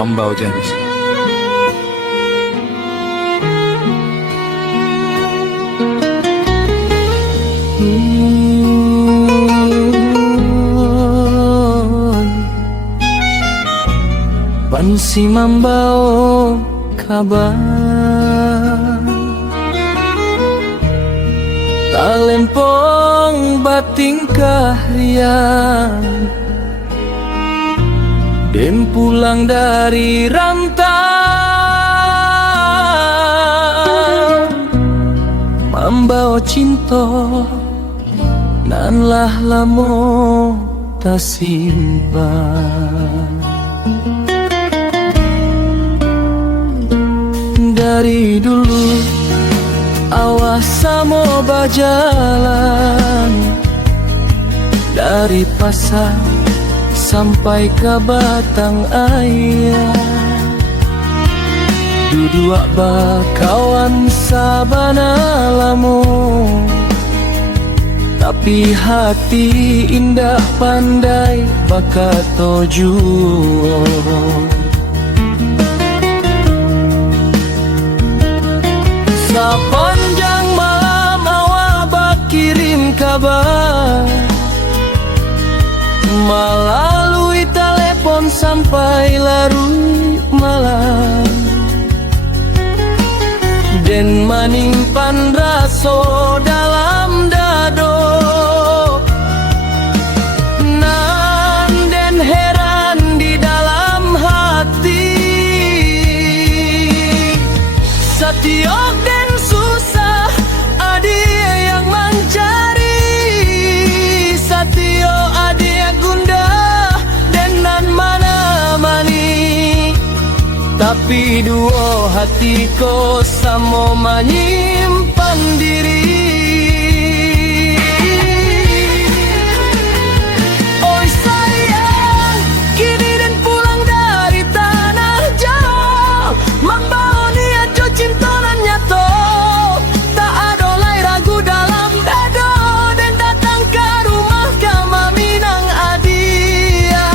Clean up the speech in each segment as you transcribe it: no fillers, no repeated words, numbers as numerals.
membawa janji. Pansi membawa kabar talempong bating kahrian dem pulang dari rantau membawa cinta nan lah lamo tak simpan. Dari dulu awas samo berjalan dari pasar sampai ke batang air, duduk bakawan sabana lamu, tapi hati indah pandai bakat toju. Sepanjang malam awak berkirim kabar melalui telepon sampai larut malam, dan manimpan raso dalam dado nan den heran di dalam hati. Setiap den susah adia yang mencari, satio adia gundah dan nan mana mani, tapi dua hatiku samo menyimpan diri. Oi sayang, kini dan pulang dari tanah jauh, membawa niat jo cinta nan nyato, tak ada lagi ragu dalam dado, dan datang ke rumah kama minang adia.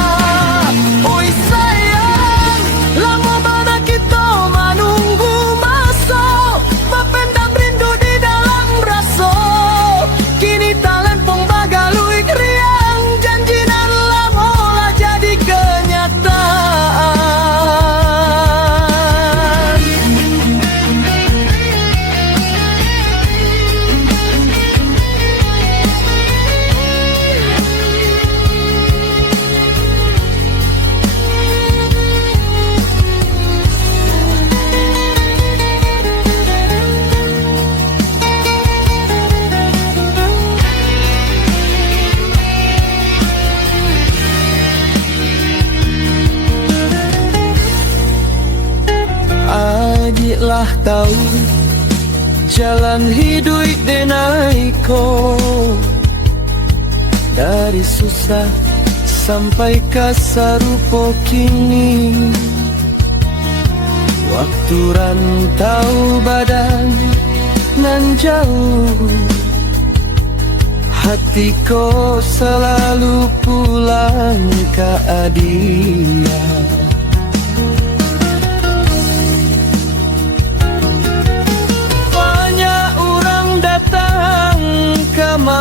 Oi sayang, lama mana kita menunggu masa, berpendam rindu di dalam rasa, kini talempong bagalui kriang, janji nan lama lah jadi kenyataan. Adiklah tahu jalan hidup denaiko, dari susah sampai kasar rupo kini, waktu rantau badan nan jauh, hatiku selalu pulang ke adia.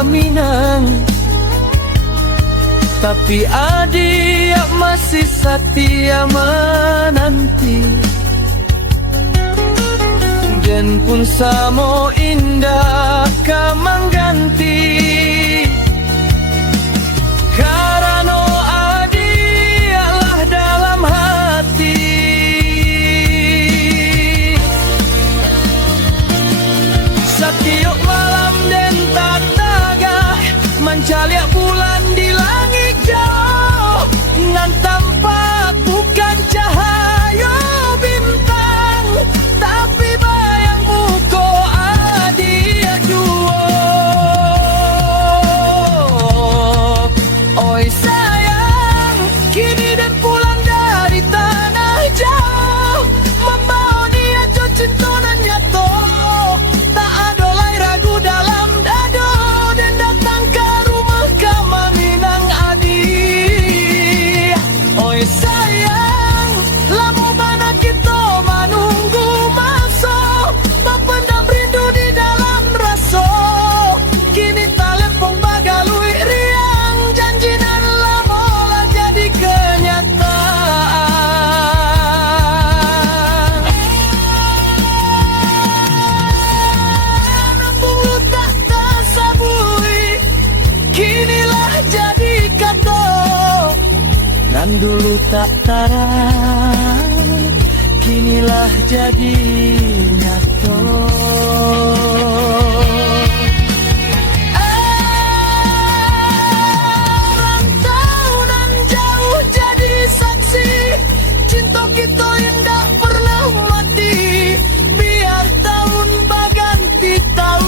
Minang, tapi adik masih setia menanti, dan pun samo indah kamang ganti, karena adiklah dalam hati. Setiap malam dan tak mencari bulan di langit jauh, nan tampak bukan cahaya bintang, tapi bayangmu ko adia. Nan dulu tak tara, kinilah jadi nyata. Rantau nan jauh jadi saksi, cinta kita indah pernah mati. Biar tahun berganti tahun,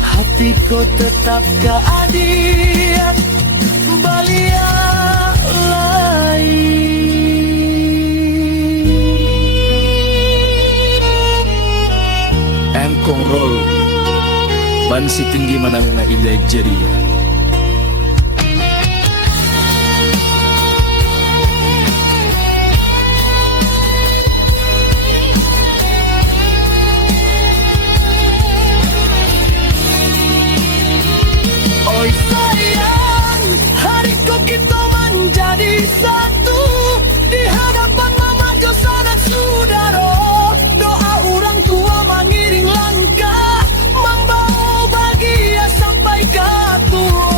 hatiku tetap keadian balia lain. Engkong roll ban si tinggi mana mina ilek jeria. Oi sayang, hariku kita menjadi satu di hadapan mama jo sanak saudara. Doa orang tua mengiring langkah, membawa bahagia sampai ke tua.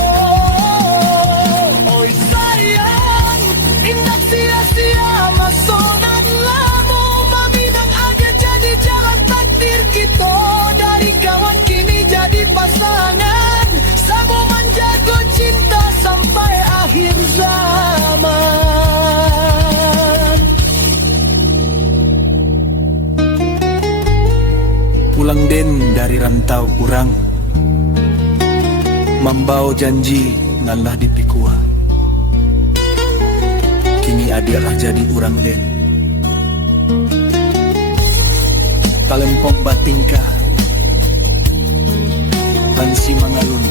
Oi sayang, indah sia-sia masa nan lamu, meminang aja jadi jalan takdir kita. Dari kawan kini jadi pasangan, sama menjaga cinta sampai akhir zaman. Pulang den dari rantau urang, membawa janji nalah dipikua. Kini adiklah jadi urang den, talempong batingkah bansi mangalun.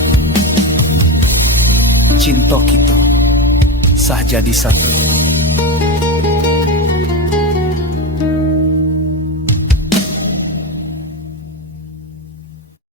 Cinta kita sah jadi satu.